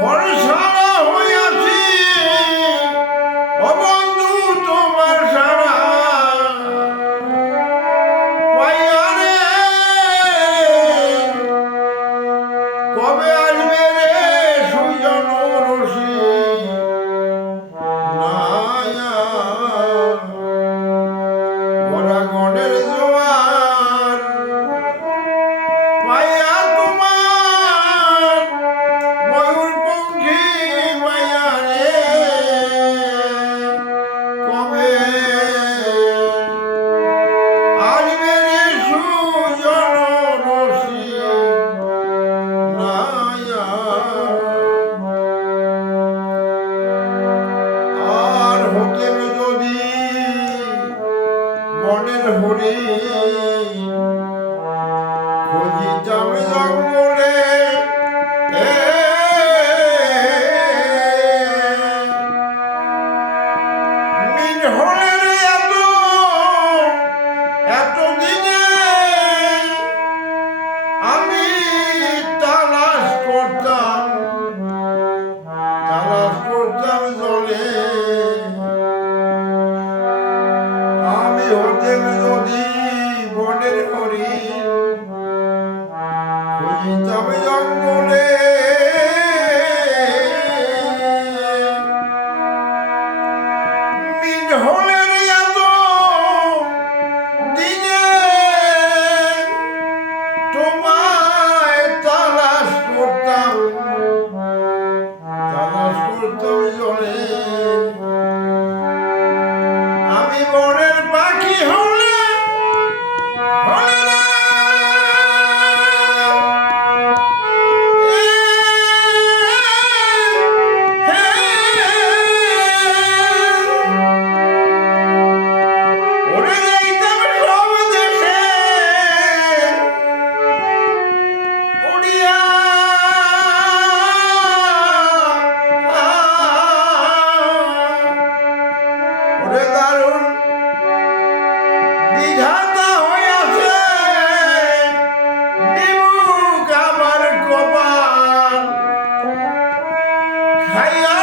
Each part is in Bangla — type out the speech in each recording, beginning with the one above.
What is that? Senhor, temos um dia. আমি বরের পাখি হল Hiya!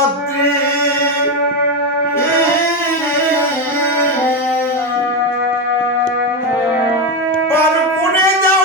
রাত্রি। পার করে যাও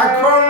এখন